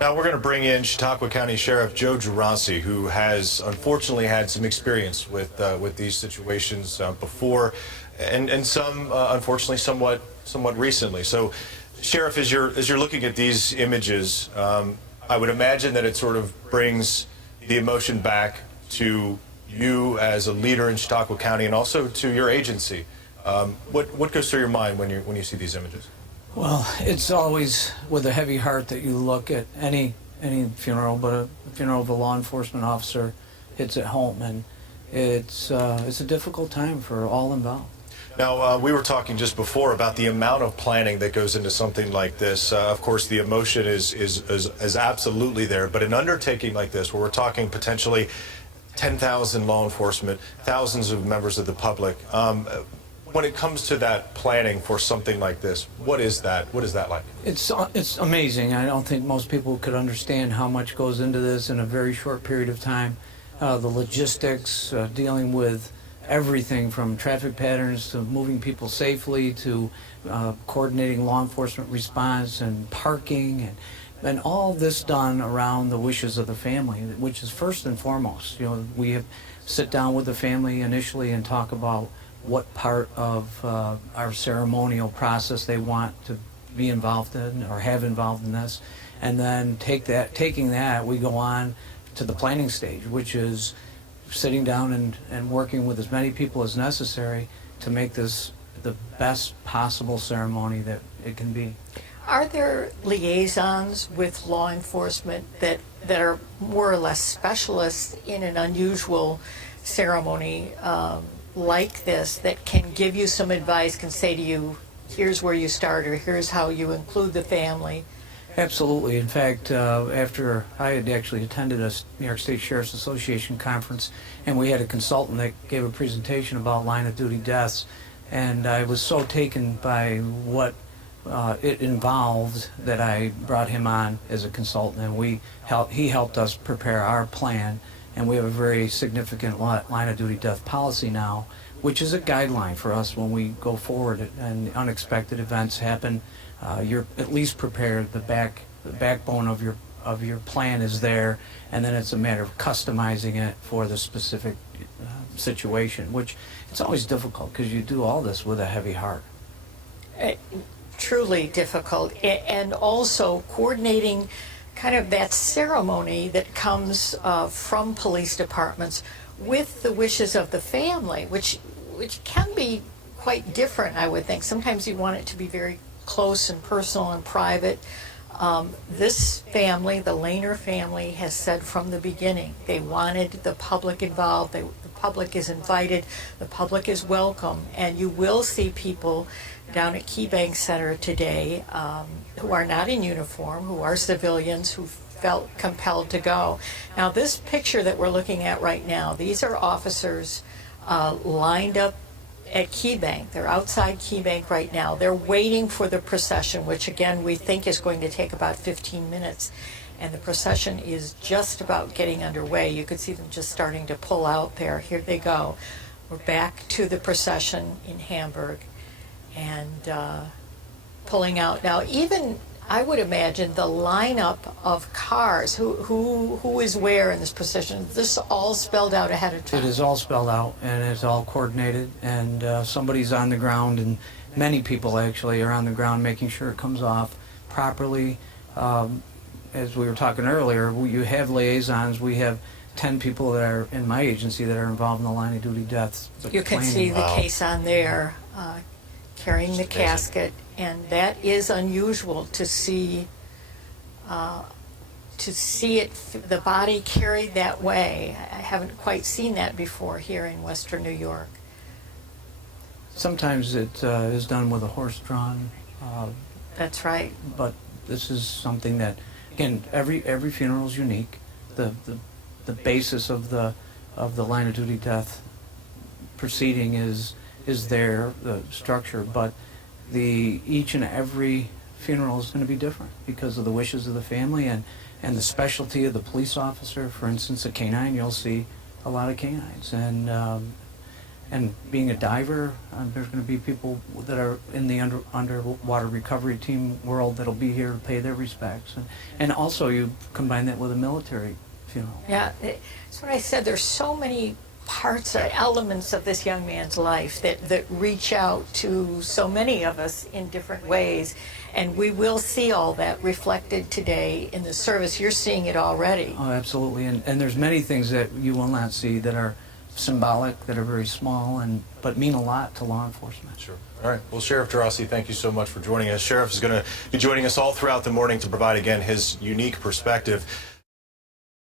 Now we're going to bring in Chautauqua County Sheriff Joe Gerasi, who has unfortunately had some experience with these situations before, and some unfortunately somewhat recently. So, Sheriff, as you're looking at these images, I would imagine that it sort of brings the emotion back to you as a leader in Chautauqua County, and also to your agency. What goes through your mind when you see these images? Well, it's always with a heavy heart that you look at any funeral, but a funeral of a law enforcement officer hits at home, and it's a difficult time for all involved. Now, we were talking just before about the amount of planning that goes into something like this. Of course, the emotion is absolutely there, but an undertaking like this, where we're talking potentially 10,000 law enforcement, thousands of members of the public. When it comes to that planning for something like this, what is that like? It's amazing. I don't think most people could understand how much goes into this in a very short period of time. The logistics, dealing with everything from traffic patterns to moving people safely to coordinating law enforcement response and parking and all this done around the wishes of the family, which is first and foremost. You know, we have sit down with the family initially and talk about what part of our ceremonial process they want to be involved in or have involved in this, and then taking that, we go on to the planning stage, which is sitting down and working with as many people as necessary to make this the best possible ceremony that it can be. Are there liaisons with law enforcement that are more or less specialists in an unusual ceremony like this, that can give you some advice, can say to you, here's where you start, or here's how you include the family? Absolutely. In fact, after I had actually attended a New York State Sheriff's Association conference, and we had a consultant that gave a presentation about line of duty deaths, and I was so taken by what it involved that I brought him on as a consultant, and he helped us prepare our plan. And we have a very significant line of duty death policy now, which is a guideline for us when we go forward and unexpected events happen. You're at least prepared. The backbone of your plan is there, and then it's a matter of customizing it for the specific situation, which it's always difficult because you do all this with a heavy heart. Truly difficult, and also coordinating kind of that ceremony that comes from police departments with the wishes of the family, which can be quite different, I would think. Sometimes you want it to be very close and personal and private. This family, the Lehner family, has said from the beginning they wanted the public involved. The public is invited, the public is welcome, and you will see people down at KeyBank Center today who are not in uniform, who are civilians, who felt compelled to go. Now, this picture that we're looking at right now, these are officers lined up at KeyBank. They're outside KeyBank right now. They're waiting for the procession, which again we think is going to take about 15 minutes. And the procession is just about getting underway. You could see them just starting to pull out there. Here they go. We're back to the procession in Hamburg and pulling out. Now, even I would imagine the lineup of cars, who is where in this procession, this is all spelled out ahead of time. It is all spelled out, and it's all coordinated, and somebody's on the ground, and many people actually are on the ground making sure it comes off properly. As we were talking earlier, you have liaisons. We have 10 people that are in my agency that are involved in the line of duty deaths. You can see the case on there, carrying the casket, and that is unusual to see. It, the body carried that way. I haven't quite seen that before here in Western New York. Sometimes it is done with a horse-drawn. That's right. But this is something that, again, every funeral is unique. The basis of the line of duty death proceeding is there, the structure, but each and every funeral is going to be different because of the wishes of the family and the specialty of the police officer. For instance, a canine, you'll see a lot of canines, and And being a diver, there's going to be people that are in the underwater recovery team world that'll be here to pay their respects. And also you combine that with a military funeral. Yeah, that's what I said. There's so many parts or elements of this young man's life that reach out to so many of us in different ways. And we will see all that reflected today in the service. You're seeing it already. Oh, absolutely. And there's many things that you will not see that are symbolic, that are very small, but mean a lot to law enforcement. Sure. All right. Well, Sheriff Gerasi, thank you so much for joining us. Sheriff is going to be joining us all throughout the morning to provide, again, his unique perspective.